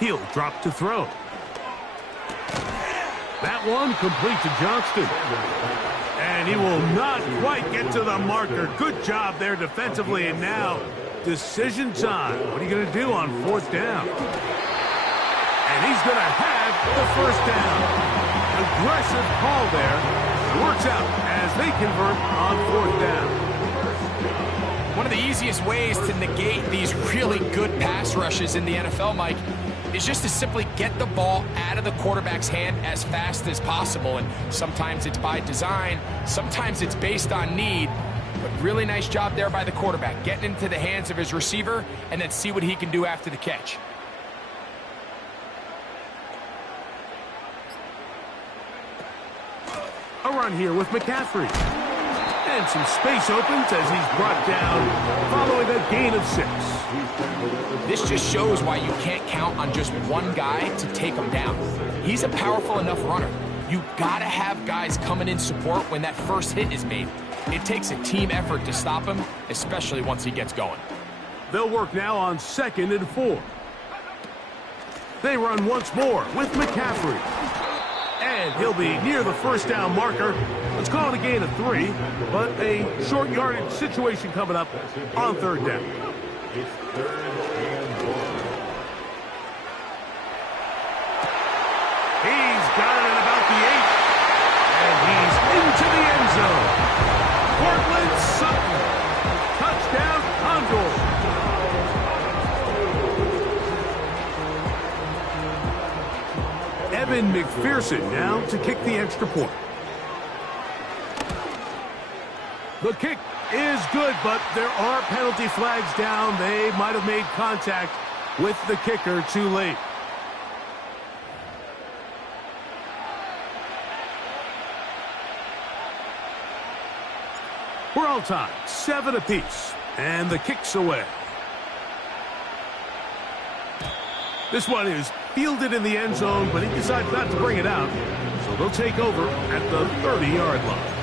He'll drop to throw. That one complete to Johnston. And he will not quite get to the marker. Good job there defensively. And now, decision time. What are you going to do on 4th down? And he's going to have the 1st down. Aggressive call there. Works out as they convert on 4th down. One of the easiest ways to negate these really good pass rushes in the NFL, Mike, is just to simply get the ball out of the quarterback's hand as fast as possible. And sometimes it's by design, sometimes it's based on need. But really nice job there by the quarterback, getting into the hands of his receiver, and then see what he can do after the catch. A run here with McCaffrey. And some space opens as he's brought down following a gain of 6. This just shows why you can't count on just one guy to take him down. He's a powerful enough runner. You gotta have guys coming in support when that first hit is made. It takes a team effort to stop him, especially once he gets going. They'll work now on 2nd and 4. They run once more with McCaffrey. And he'll be near the 1st down marker. Let's call it a gain of 3, but a short yardage situation coming up on 3rd down. It's 3rd and 1. He's got it at about the 8. And he's into the end zone. Cortland Sutton. Touchdown, Condors. Evan McPherson now to kick the extra point. The kick is good, but there are penalty flags down. They might have made contact with the kicker too late. We're all tied, 7 apiece, and the kick's away. This one is fielded in the end zone, but he decides not to bring it out. So they'll take over at the 30-yard line.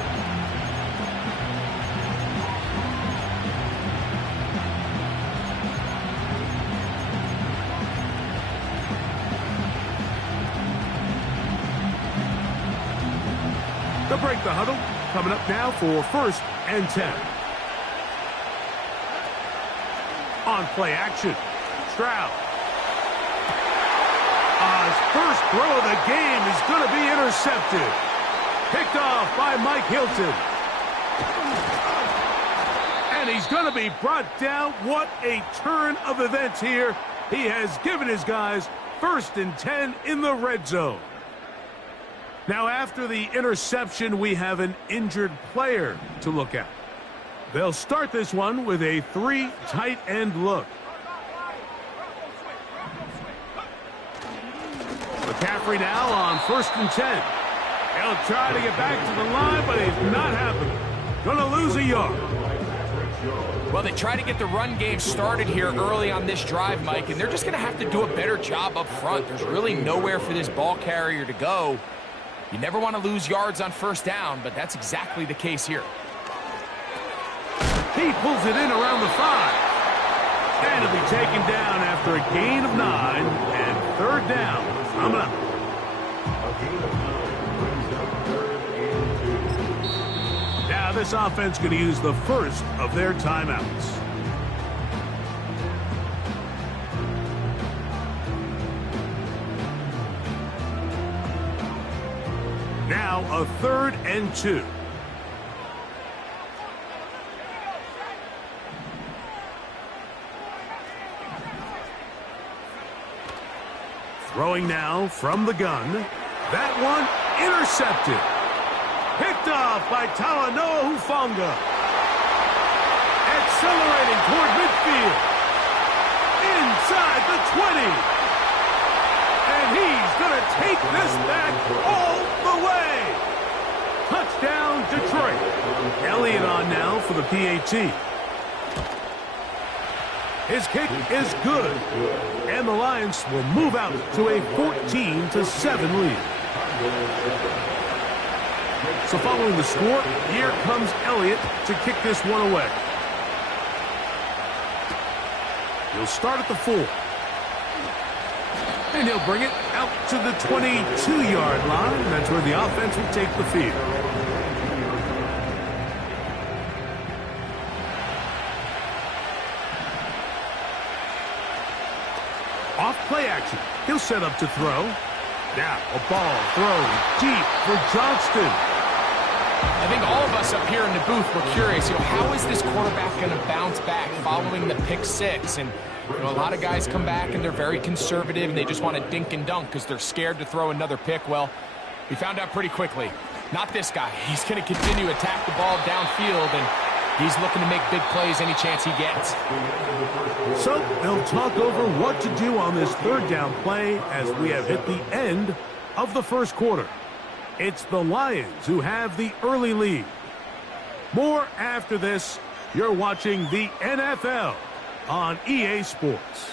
They'll break the huddle. Coming up now for 1st and 10. On play action, Stroud. His first throw of the game is going to be intercepted. Picked off by Mike Hilton. And he's going to be brought down. What a turn of events here. He has given his guys 1st and 10 in the red zone. Now, after the interception, we have an injured player to look at. They'll start this one with a 3 tight end look. McCaffrey now on 1st and 10. He'll try to get back to the line, but it's not happening. Gonna lose a yard. Well, they try to get the run game started here early on this drive, Mike, and they're just going to have to do a better job up front. There's really nowhere for this ball carrier to go. You never want to lose yards on 1st down, but that's exactly the case here. He pulls it in around the 5. And it'll be taken down after a gain of 9, and 3rd down coming up. Now this offense going to use the first of their timeouts. Now a 3rd and 2. Throwing now from the gun. That one intercepted. Picked off by Talanoa Hufanga. Accelerating toward midfield. Inside the 20. And he's going to take this back all the way. Touchdown, Detroit. Elliott on now for the PAT. His kick is good. And the Lions will move out to a 14-7 lead. So following the score, here comes Elliott to kick this one away. He'll start at the 4. And he'll bring it out to the 22-yard line. That's where the offense will take the field. Off play action. He'll set up to throw. Now a ball thrown deep for Johnston. I think all of us up here in the booth were curious, how is this quarterback going to bounce back following the pick six? And a lot of guys come back and they're very conservative and they just want to dink and dunk because they're scared to throw another pick. Well, we found out pretty quickly. Not this guy. He's going to continue to attack the ball downfield, and he's looking to make big plays any chance he gets. So they'll talk over what to do on this third down play as we have hit the end of the first quarter. It's the Lions who have the early lead. More after this. You're watching the NFL on EA Sports.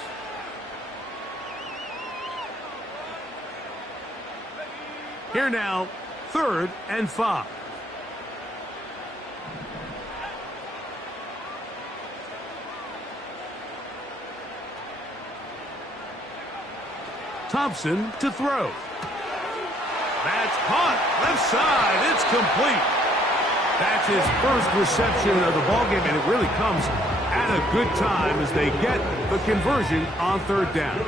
Here now, 3rd and 5. Thompson to throw. That's caught. Left side. It's complete. That's his first reception of the ballgame, and it really comes at a good time as they get the conversion on 3rd down.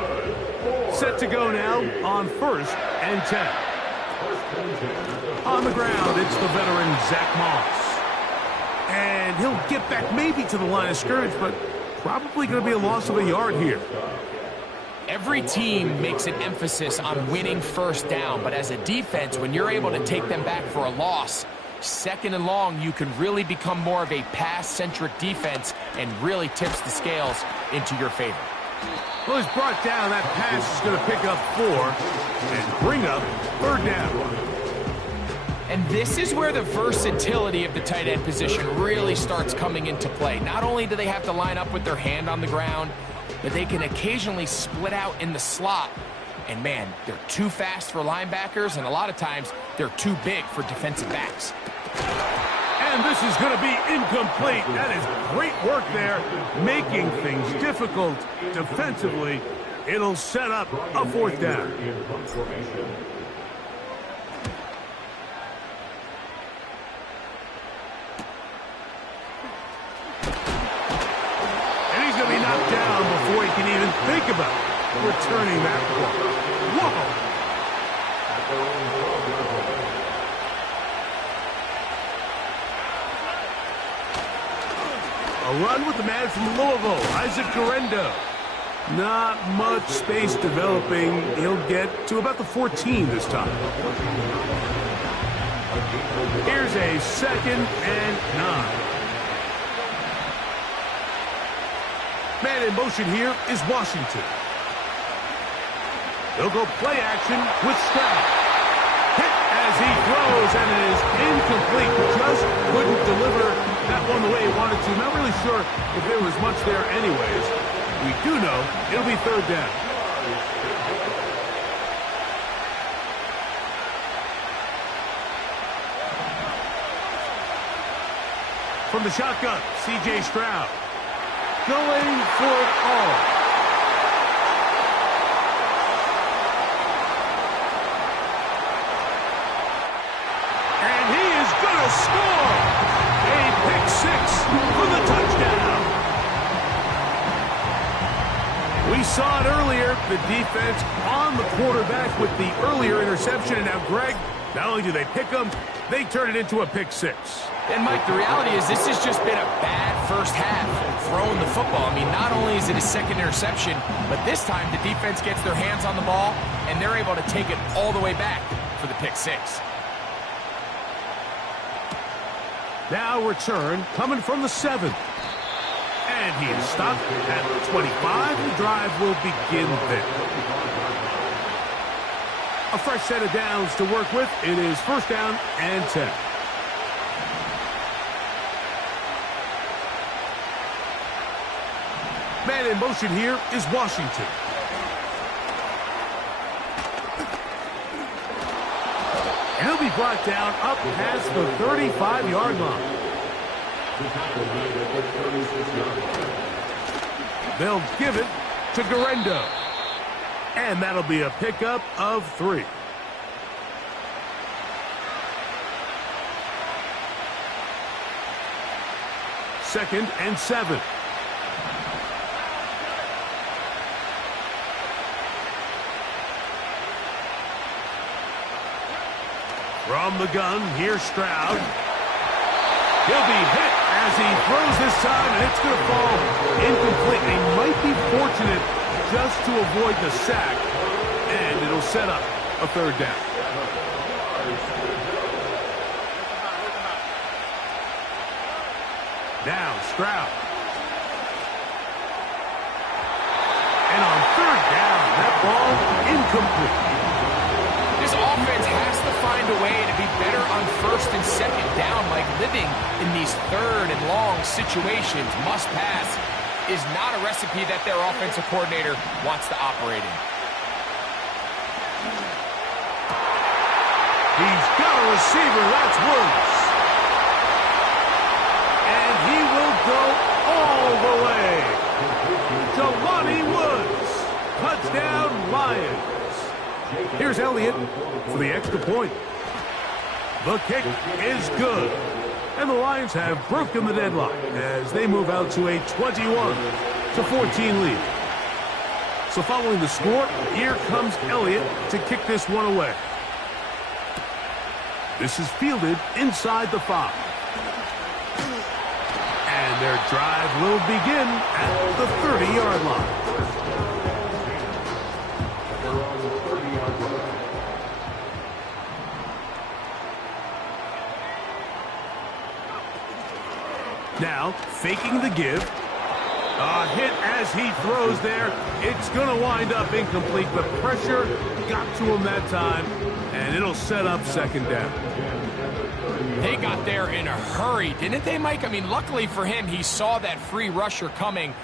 Set to go now on 1st and 10. On the ground, it's the veteran Zach Moss. And he'll get back maybe to the line of scrimmage, but probably going to be a loss of a yard here. Every team makes an emphasis on winning 1st down, but as a defense, when you're able to take them back for a loss, 2nd and long, you can really become more of a pass-centric defense and really tips the scales into your favor. Well, he's brought down. That pass is going to pick up 4 and bring up 3rd down. And this is where the versatility of the tight end position really starts coming into play. Not only do they have to line up with their hand on the ground, but they can occasionally split out in the slot. And man, they're too fast for linebackers, and a lot of times they're too big for defensive backs. And this is going to be incomplete. That is great work there, making things difficult defensively. It'll set up a 4th down. And he's going to be knocked down before he can even think about returning that ball. Whoa! A run with the man from Louisville, Isaac Guerendo. Not much space developing. He'll get to about the 14 this time. Here's a 2nd and 9. Man in motion here is Washington. They'll go play action with Stroud. Hit as he throws, and it is incomplete. Just couldn't deliver that one the way he wanted to. Not really sure if there was much there anyways. We do know it'll be 3rd down. From the shotgun, C.J. Stroud. Going for it all. And he is going to score. A pick 6 for the touchdown. We saw it earlier, the defense on the quarterback with the earlier interception. And now, Greg, not only do they pick him, they turn it into a pick 6. And, Mike, the reality is this has just been a bad first half throwing the football. I mean, not only is it a 2nd interception, but this time the defense gets their hands on the ball, and they're able to take it all the way back for the pick 6. Now return coming from the 7th. And he is stopped at the 25. The drive will begin there. A fresh set of downs to work with. It is 1st down and 10. Man in motion here is Washington. And he'll be brought down up past the 35-yard line. They'll give it to Guerendo. And that'll be a pickup of 3. Second and 7. From the gun, here's Stroud. He'll be hit as he throws this time, and it's going to fall incomplete. They might be fortunate just to avoid the sack, and it'll set up a 3rd down. Now Stroud. And on 3rd down, that ball incomplete. This offense has to find a way to be better on 1st and 2nd down, like living in these 3rd and long situations. Must pass is not a recipe that their offensive coordinator wants to operate in. He's got a receiver, that's Woods. And he will go all the way. Jelani Woods, touchdown Lions. Here's Elliott for the extra point. The kick is good. And the Lions have broken the deadlock as they move out to a 21-14 lead. So following the score, here comes Elliott to kick this one away. This is fielded inside the 5. And their drive will begin at the 30-yard line. Now, faking the give. A hit as he throws there. It's going to wind up incomplete, but pressure got to him that time, and it'll set up 2nd down. They got there in a hurry, didn't they, Mike? I mean, luckily for him, he saw that free rusher coming,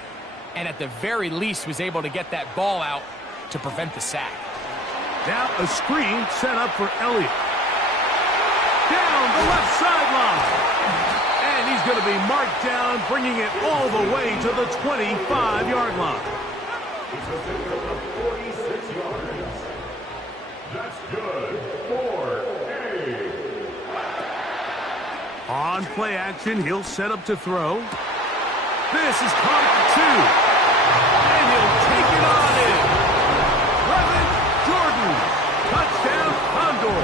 and at the very least was able to get that ball out to prevent the sack. Now a screen set up for Elliott. Down the left sideline. And he's going to be marked down, bringing it all the way to the 25-yard line. It's a pickup of 46 yards. That's good for A. On play action, he'll set up to throw. This is caught at 2. And he'll take it on in. Jordan, touchdown, Condor.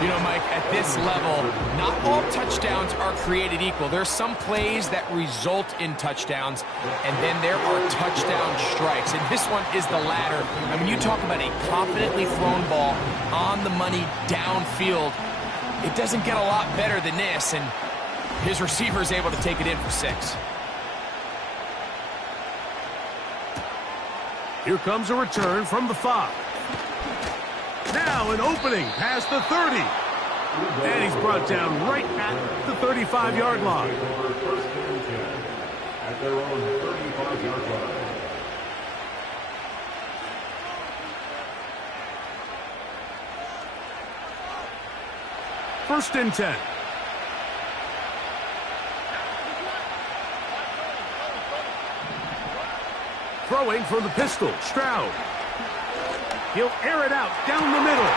You know, Mike, at this level, not all touchdowns are created equal. There's some plays that result in touchdowns, and then there are touchdown strikes. And this one is the latter. I mean, you talk about a confidently thrown ball on the money downfield. It doesn't get a lot better than this, and his receiver is able to take it in for 6. Here comes a return from the 5. Now an opening past the 30. And he's brought down right at the 35-yard line. First and 10 at their own 35-yard line. First and 10. Throwing from the pistol, Stroud. He'll air it out down the middle.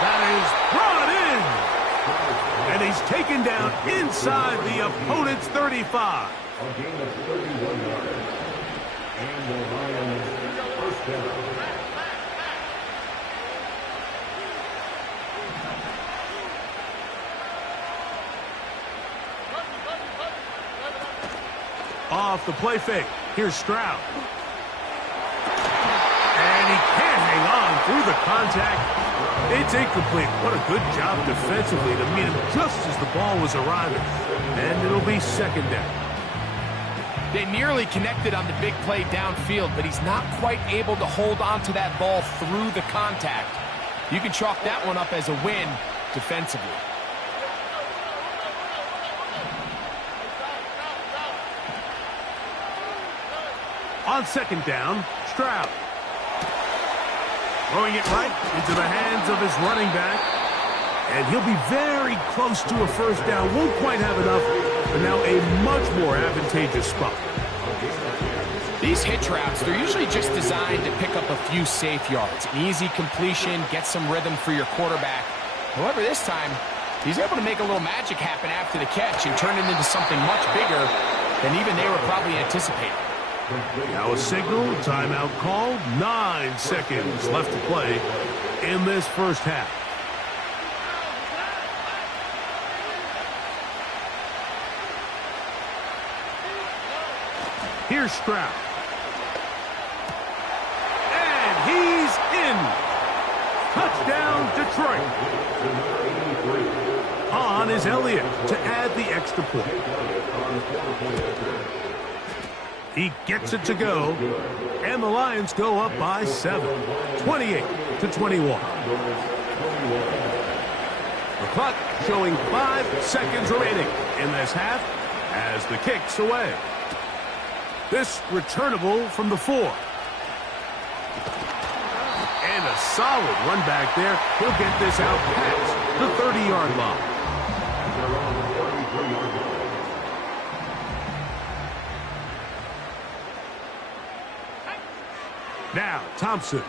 That is brought in. And he's taken down inside the opponent's 35. A gain of 31 yards. And the Lions first down. Off the play fake. Here's Stroud. And he can't hang on through the contact. It's incomplete. What a good job defensively to meet him just as the ball was arriving. And it'll be 2nd down. They nearly connected on the big play downfield, but he's not quite able to hold on to that ball through the contact. You can chalk that one up as a win defensively. On 2nd down, Stroud. Throwing it right into the hands of his running back. And he'll be very close to a 1st down. Won't quite have enough, but now a much more advantageous spot. These hitch routes, they're usually just designed to pick up a few safe yards. An easy completion, get some rhythm for your quarterback. However, this time, he's able to make a little magic happen after the catch and turn it into something much bigger than even they were probably anticipating. Now a signal, timeout called, 9 seconds left to play in this first half. Here's Stroud. And he's in. Touchdown, Detroit. On is Elliott to add the extra point. He gets it to go, and the Lions go up by 7, 28-21. The clock showing 5 seconds remaining in this half as the kick's away. This returnable from the 4. And a solid run back there. He'll get this out past the 30-yard line. Now, Thompson.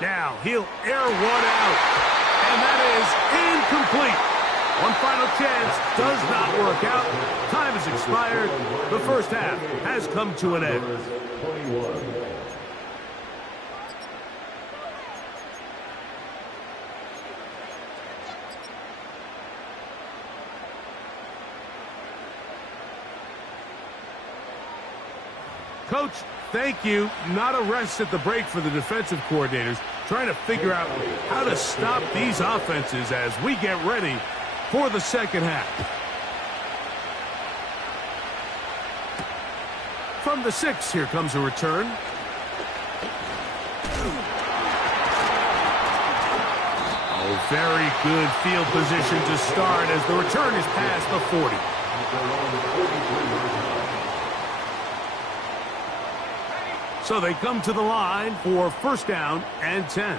Now, he'll air one out. And that is incomplete. One final chance does not work out. Time has expired. The first half has come to an end. Coach, thank you. Not a rest at the break for the defensive coordinators, trying to figure out how to stop these offenses as we get ready for the second half. From the 6, here comes a return. Oh, very good field position to start as the return is past the 40. So they come to the line for first down and 10.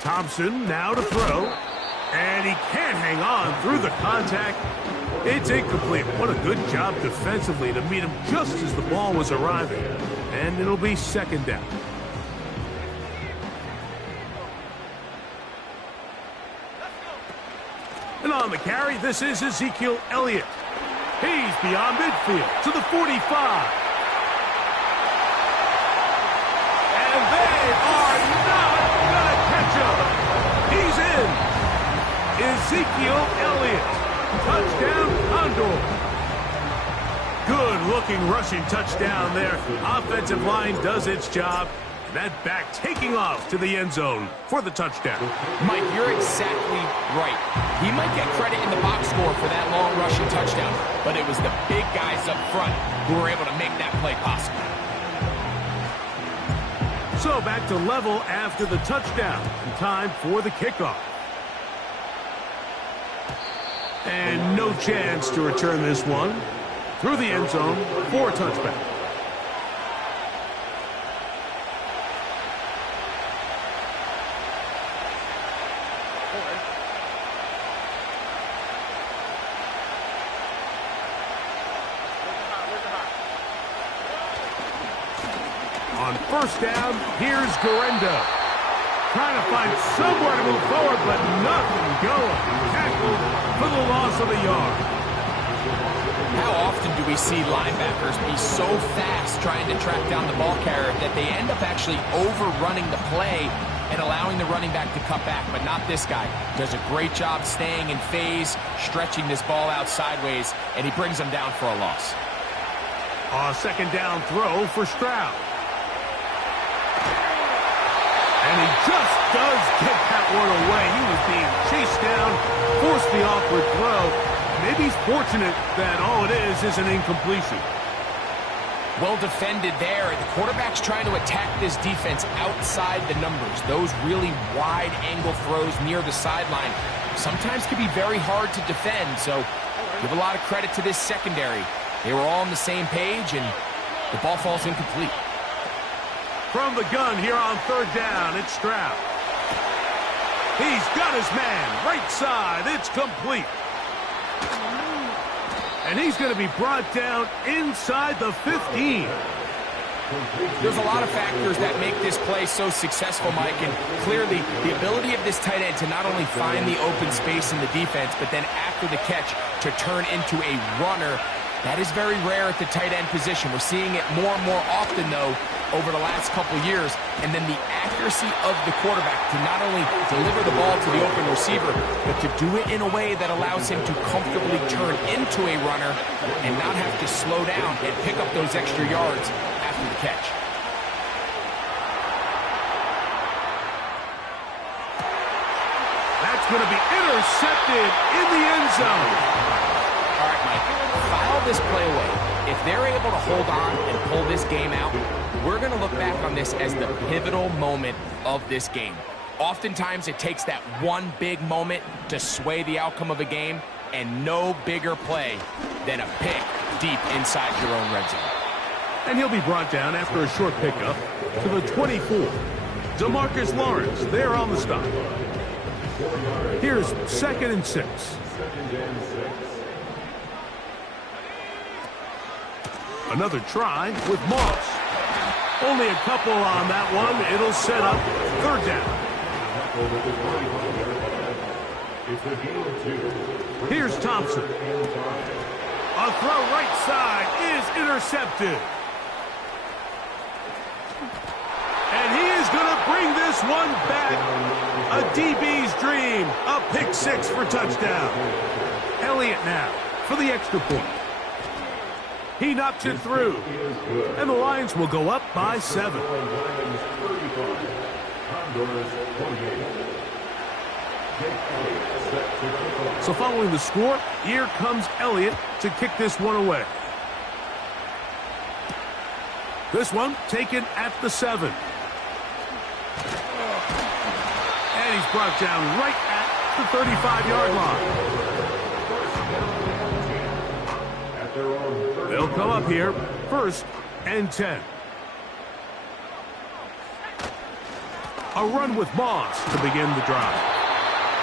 Thompson now to throw, and he can't hang on through the contact. It's incomplete. What a good job defensively to meet him just as the ball was arriving. And it'll be second down. And on the carry, this is Ezekiel Elliott. He's beyond midfield to the 45. And they are not going to catch him. He's in. Ezekiel Elliott. Touchdown, Condor. Good-looking rushing touchdown there. Offensive line does its job. That back taking off to the end zone for the touchdown. Mike, you're exactly right. He might get credit in the box score for that long rushing touchdown, but it was the big guys up front who were able to make that play possible. So back to level after the touchdown. Time for the kickoff. And no chance to return this one through the end zone for a touchback. On first down, here's Garendo. Trying to find somewhere to move forward, but nothing going. Tackled for the loss of a yard. How often do we see linebackers be so fast trying to track down the ball carrier that they end up actually overrunning the play and allowing the running back to cut back, but not this guy. Does a great job staying in phase, stretching this ball out sideways, and he brings them down for a loss. A second down throw for Stroud. And he just does get that one away. He was being chased down, forced the awkward throw. Maybe he's fortunate that all it is an incompletion. Well defended there. The quarterback's trying to attack this defense outside the numbers. Those really wide angle throws near the sideline sometimes can be very hard to defend. So give a lot of credit to this secondary. They were all on the same page, and the ball falls incomplete. From the gun here on third down, it's Stroud. He's got his man, right side, it's complete. And he's going to be brought down inside the 15. There's a lot of factors that make this play so successful, Mike, and clearly the ability of this tight end to not only find the open space in the defense, but then after the catch to turn into a runner. That is very rare at the tight end position. We're seeing it more and more often, though, over the last couple years. And then the accuracy of the quarterback to not only deliver the ball to the open receiver, but to do it in a way that allows him to comfortably turn into a runner and not have to slow down and pick up those extra yards after the catch. That's going to be intercepted in the end zone. All right, Mike, file this play away. If they're able to hold on and pull this game out, we're going to look back on this as the pivotal moment of this game. Oftentimes, it takes that one big moment to sway the outcome of a game, and no bigger play than a pick deep inside your own red zone. And he'll be brought down after a short pickup to the 24. DeMarcus Lawrence there on the stop. Here's 2nd and 6. Another try with Moss. Only a couple on that one. It'll set up 3rd down. Here's Thompson. A throw right side is intercepted. And he is going to bring this one back. A DB's dream. A pick 6 for touchdown. Elliott now for the extra point. He knocks it through. And the Lions will go up by 7. So following the score, here comes Elliott to kick this one away. This one taken at the 7. And he's brought down right at the 35-yard line. They'll come up here, 1st and 10. A run with Moss to begin the drive.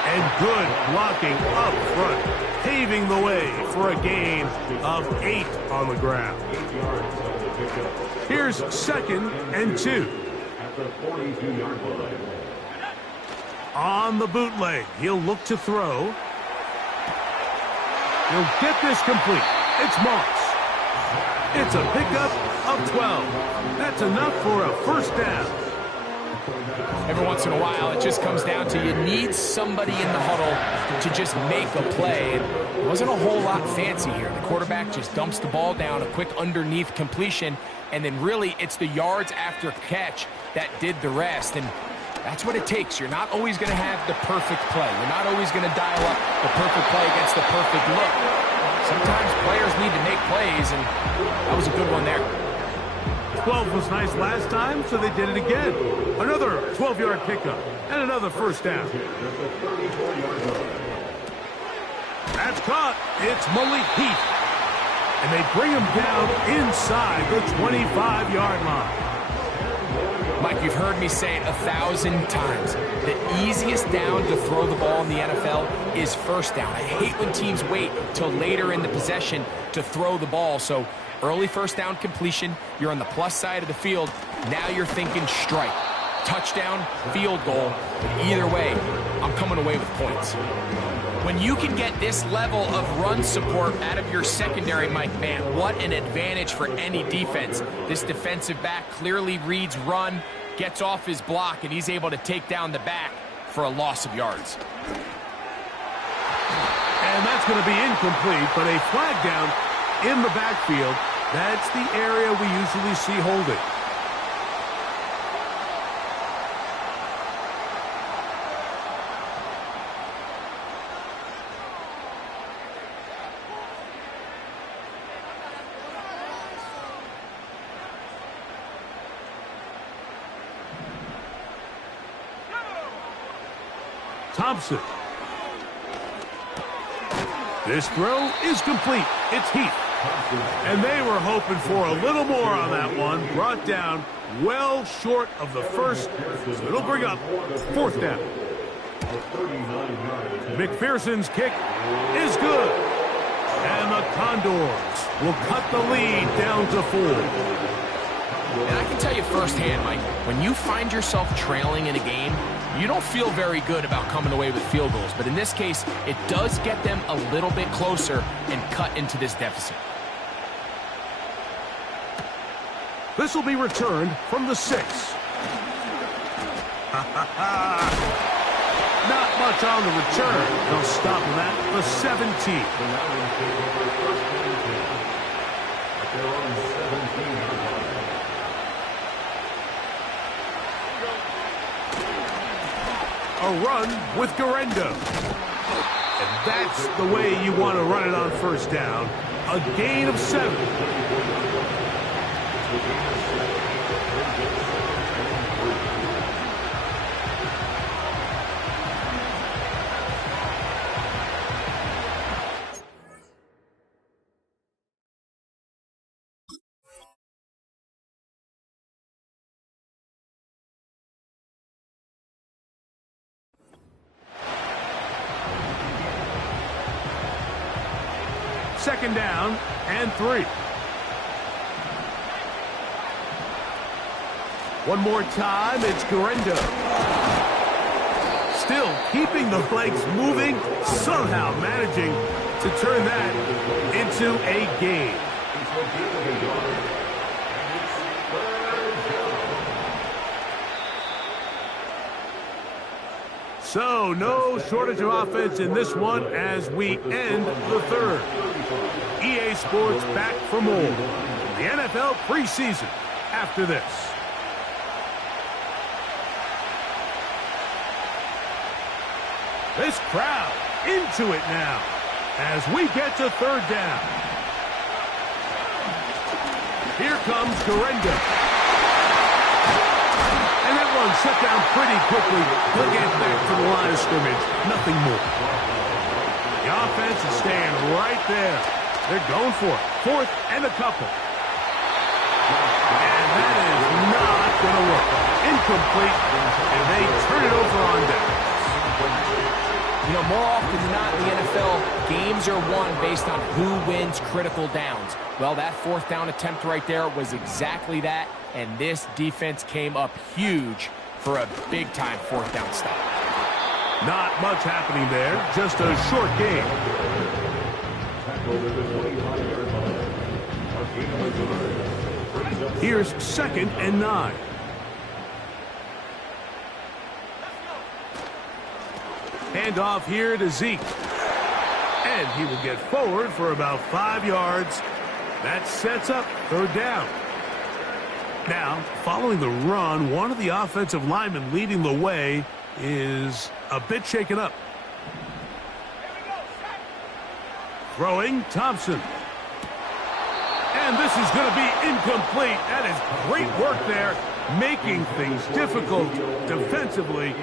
And good blocking up front, paving the way for a gain of 8 on the ground. Here's 2nd and 2. On the bootleg, he'll look to throw. He'll get this complete. It's Moss. It's a pickup of 12. That's enough for a 1st down. Every once in a while, it just comes down to you need somebody in the huddle to just make a play. It wasn't a whole lot fancy here. The quarterback just dumps the ball down, a quick underneath completion, and then really it's the yards after catch that did the rest. And that's what it takes. You're not always going to have the perfect play. You're not always going to dial up the perfect play against the perfect look. Sometimes players need to make plays, and that was a good one there. 12 was nice last time, so they did it again. Another 12-yard pickup and another 1st down. That's caught. It's Malik Heath. And they bring him down inside the 25-yard line. Mike, you've heard me say it 1,000 times. The easiest down to throw the ball in the NFL is 1st down. I hate when teams wait till later in the possession to throw the ball. So early 1st down completion, you're on the plus side of the field. Now you're thinking strike, touchdown, field goal. But either way, I'm coming away with points. When you can get this level of run support out of your secondary, Mike, man, what an advantage for any defense. This defensive back clearly reads run, gets off his block, and he's able to take down the back for a loss of yards. And that's going to be incomplete, but a flag down in the backfield. That's the area we usually see holding. Thompson. This throw is complete. It's Heath. And they were hoping for a little more on that one. Brought down well short of the 1st. So it'll bring up 4th down. McPherson's kick is good. And the Condors will cut the lead down to 4. And I can tell you firsthand, Mike, when you find yourself trailing in a game, you don't feel very good about coming away with field goals. But in this case, it does get them a little bit closer and cut into this deficit. This will be returned from the 6. Not much on the return. They'll stop him at the 17. A run with Garendo. And that's the way you want to run it on first down. A gain of 7. Second down and 3. One more time, it's Garendo. Still keeping the legs moving, somehow managing to turn that into a gain. So, no shortage of offense in this one as we end the third. EA Sports back for more. The NFL preseason after this. This crowd into it now as we get to third down. Here comes Garendo. And that one shut down pretty quickly. He'll get back to the line of scrimmage. Nothing more. The offense is staying right there. They're going for it. 4th and a couple. And that is not going to work. Incomplete. And they turn it over on down. You know, more often than not in the NFL, games are won based on who wins critical downs. Well, that 4th down attempt right there was exactly that, and this defense came up huge for a big-time 4th down stop. Not much happening there, just a short game. Here's 2nd and 9. Hand off here to Zeke. And he will get forward for about 5 yards. That sets up 3rd down. Now, following the run, one of the offensive linemen leading the way is a bit shaken up. Throwing, Thompson. And this is going to be incomplete. That is great work there, making things difficult defensively.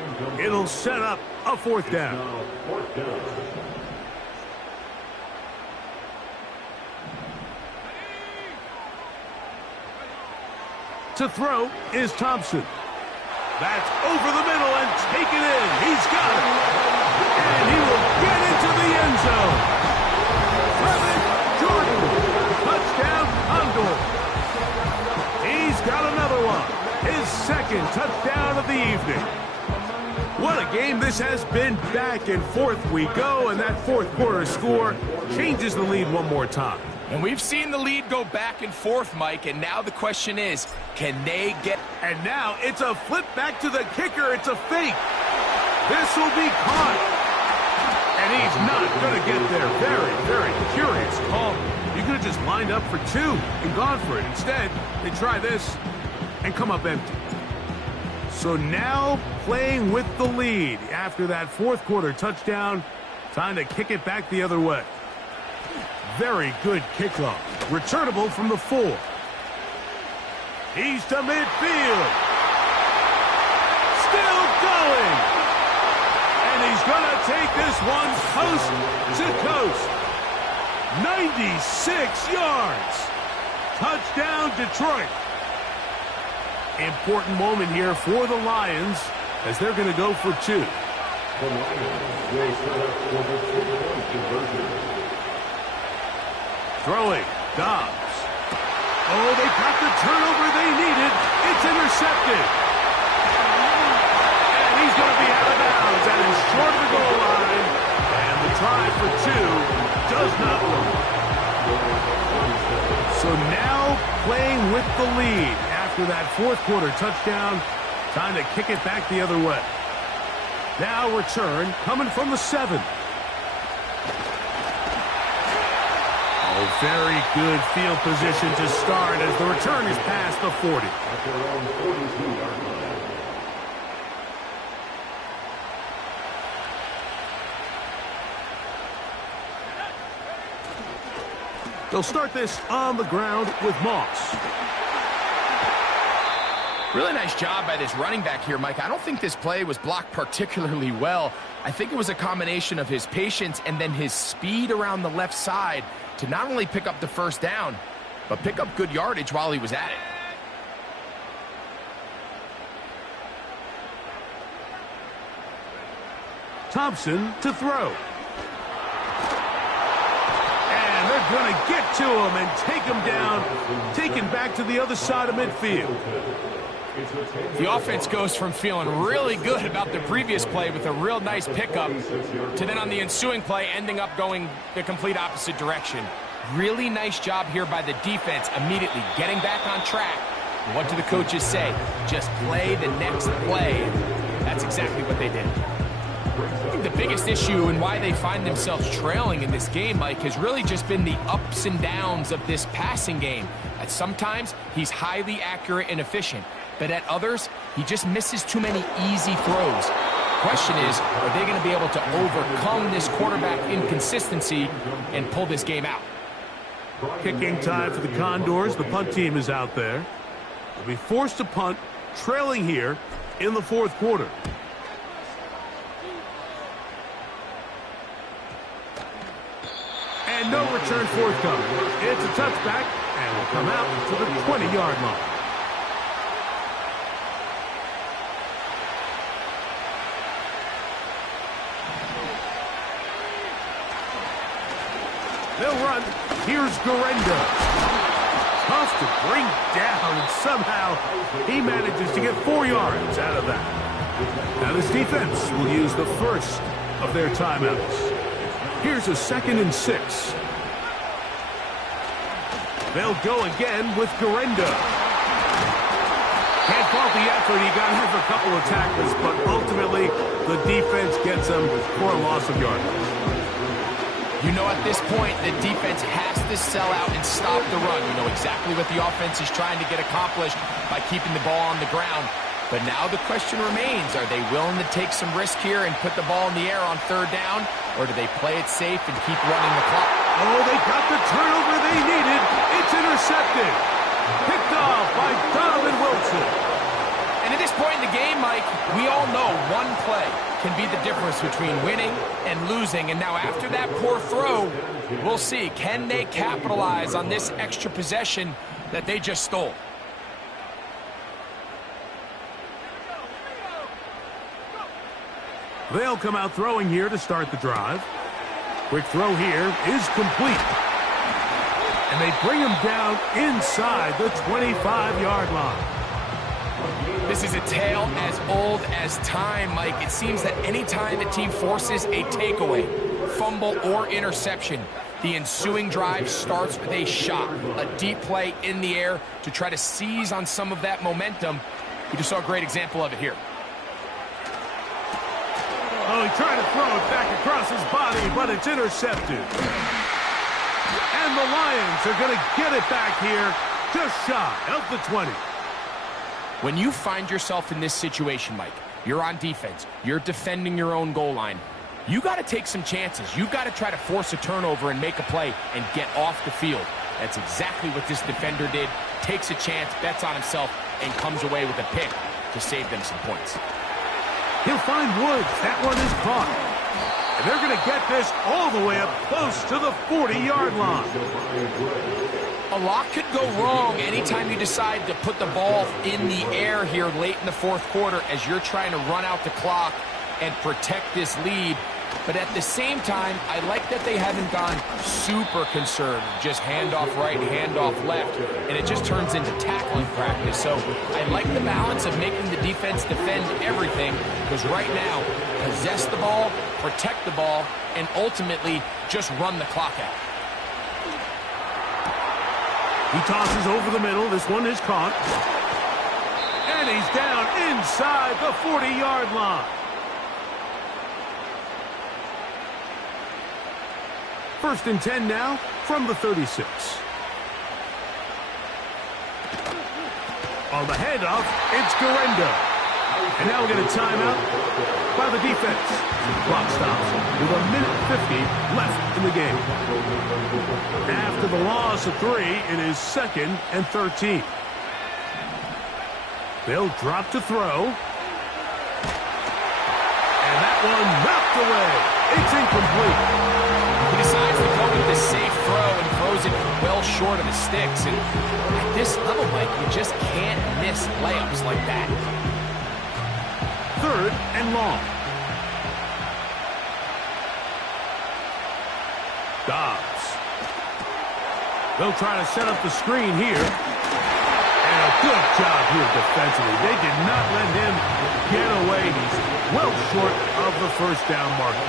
It'll set up a 4th down. To throw is Thompson. That's over the middle and taken in. He's got it. And he will get into the end zone. Jordan. Touchdown, Condor. He's got another one. His 2nd touchdown of the evening. What a game this has been. Back and forth we go, and that 4th quarter score changes the lead one more time. And we've seen the lead go back and forth, Mike, and now the question is, can they get... And now it's a flip back to the kicker. It's a fake. This will be caught. And he's not going to get there. Very, very curious call. You could have just lined up for 2 and gone for it. Instead, they try this and come up empty. So now playing with the lead after that 4th quarter touchdown. Time to kick it back the other way. Very good kickoff. Returnable from the 4. He's to midfield. Still going. And he's going to take this one coast to coast. 96 yards. Touchdown, Detroit. Important moment here for the Lions as they're going to go for 2. The Lions will set up for the 2-point conversion. Throwing. Dobbs. Oh, they got the turnover they needed. It's intercepted. And he's going to be out of bounds. That is short of the goal line. And the try for two does not work. So now playing with the lead after that fourth quarter touchdown. Time to kick it back the other way. Now return coming from the 7. Oh, very good field position to start as the return is past the 40. At their own 42-yard line. They'll start this on the ground with Moss. Really nice job by this running back here, Mike. I don't think this play was blocked particularly well. I think it was a combination of his patience and then his speed around the left side to not only pick up the first down, but pick up good yardage while he was at it. Thompson to throw. And they're going to get to him and take him down, taken back to the other side of midfield. The offense goes from feeling really good about the previous play with a real nice pickup to then on the ensuing play ending up going the complete opposite direction. Really nice job here by the defense immediately getting back on track. And what do the coaches say? Just play the next play. That's exactly what they did. I think the biggest issue and why they find themselves trailing in this game, Mike, has really just been the ups and downs of this passing game. At sometimes, he's highly accurate and efficient. But at others, he just misses too many easy throws. Question is, are they going to be able to overcome this quarterback inconsistency and pull this game out? Kicking time for the Condors. The punt team is out there. They'll be forced to punt, trailing here in the fourth quarter. And no return forthcoming. It's a touchback, and will come out to the 20-yard line. They'll run. Here's Garenda. Tough to bring down, and somehow he manages to get 4 yards out of that. Now this defense will use the first of their timeouts. Here's a 2nd and 6. They'll go again with Garenda. Can't fault the effort. He got hit for a couple of tackles, but ultimately the defense gets him for a loss of yardage. You know at this point, the defense has to sell out and stop the run. You know exactly what the offense is trying to get accomplished by keeping the ball on the ground. But now the question remains, are they willing to take some risk here and put the ball in the air on 3rd down? Or do they play it safe and keep running the clock? Oh, they got the turnover they needed. It's intercepted. Picked off by Donovan Wilson. And at this point in the game, Mike, we all know one play can be the difference between winning and losing. And now after that poor throw, we'll see, can they capitalize on this extra possession that they just stole? They'll come out throwing here to start the drive. Quick throw here is complete. And they bring him down inside the 25-yard line. This is a tale as old as time, Mike. It seems that any time the team forces a takeaway, fumble, or interception, the ensuing drive starts with a shot, a deep play in the air to try to seize on some of that momentum. We just saw a great example of it here. Oh, he tried to throw it back across his body, but it's intercepted. And the Lions are going to get it back here just shy of the 20. When you find yourself in this situation, Mike, you're on defense, you're defending your own goal line, you got to take some chances. You got to try to force a turnover and make a play and get off the field. That's exactly what this defender did. Takes a chance, bets on himself, and comes away with a pick to save them some points. He'll find Woods. That one is caught. And they're going to get this all the way up close to the 40-yard line. A lot could go wrong anytime you decide to put the ball in the air here late in the fourth quarter as you're trying to run out the clock and protect this lead. But at the same time, I like that they haven't gone super conservative, just handoff right, handoff left, and it just turns into tackling practice. So I like the balance of making the defense defend everything, because right now, possess the ball, protect the ball, and ultimately just run the clock out. He tosses over the middle. This one is caught. And he's down inside the 40-yard line. First and 10 now from the 36. On the handoff, it's Garenda. And now we get a timeout by the defense. The clock stops with 1:50 left in the game. After the loss of 3, it is 2nd and 13. They'll drop to throw. And that one knocked away. It's incomplete. He decides to go with the safe throw and throws it well short of the sticks. And at this level, Mike, you just can't miss layups like that. 3rd and long. Dobbs. They'll try to set up the screen here. And a good job here defensively. They did not let him get away. He's well short of the first down marker.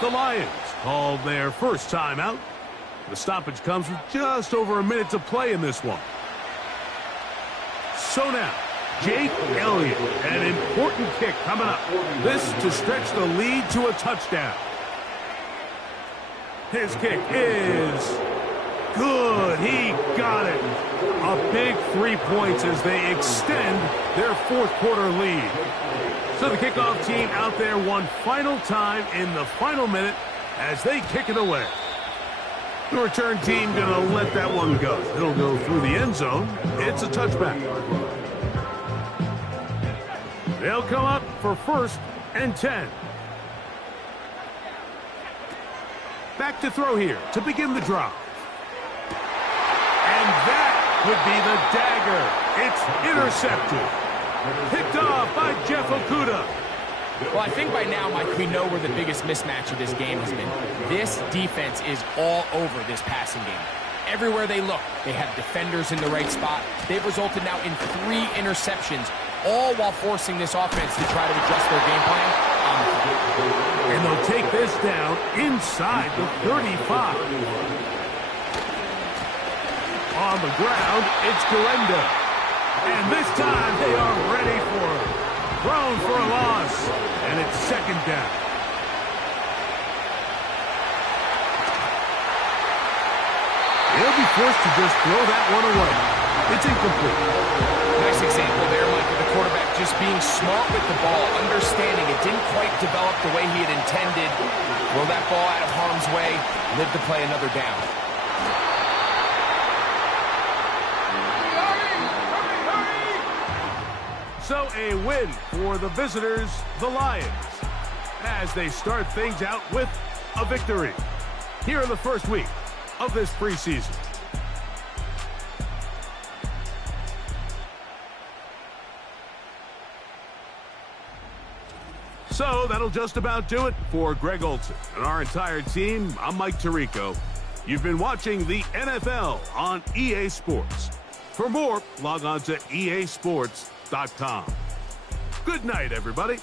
The Lions call their first timeout. The stoppage comes with just over a minute to play in this one. So now, Jake Elliott, an important kick coming up. This to stretch the lead to a touchdown. His kick is good. He got it. A big 3 points as they extend their 4th quarter lead. So the kickoff team out there one final time in the final minute as they kick it away. The return team going to let that one go. It'll go through the end zone. It's a touchback. They'll come up for 1st and 10. Back to throw here to begin the drive. And that would be the dagger. It's intercepted. Picked off by Jeff Okudah. Well, I think by now, Mike, we know where the biggest mismatch of this game has been. This defense is all over this passing game. Everywhere they look, they have defenders in the right spot. They've resulted now in 3 interceptions, all while forcing this offense to try to adjust their game plan. And they'll take this down inside the 35. On the ground, it's Garenda. And this time they are ready for it. Thrown for a loss. And it's 2nd down. He'll be forced to just throw that one away. It's incomplete. Nice example there, Mike, of the quarterback just being smart with the ball, understanding it didn't quite develop the way he had intended. Throw that ball out of harm's way, live to play another down. So a win for the visitors, the Lions, as they start things out with a victory here in the first week of this preseason. So that'll just about do it for Greg Olsen and our entire team. I'm Mike Tirico. You've been watching the NFL on EA Sports. For more, log on to easports.com. Good night, everybody.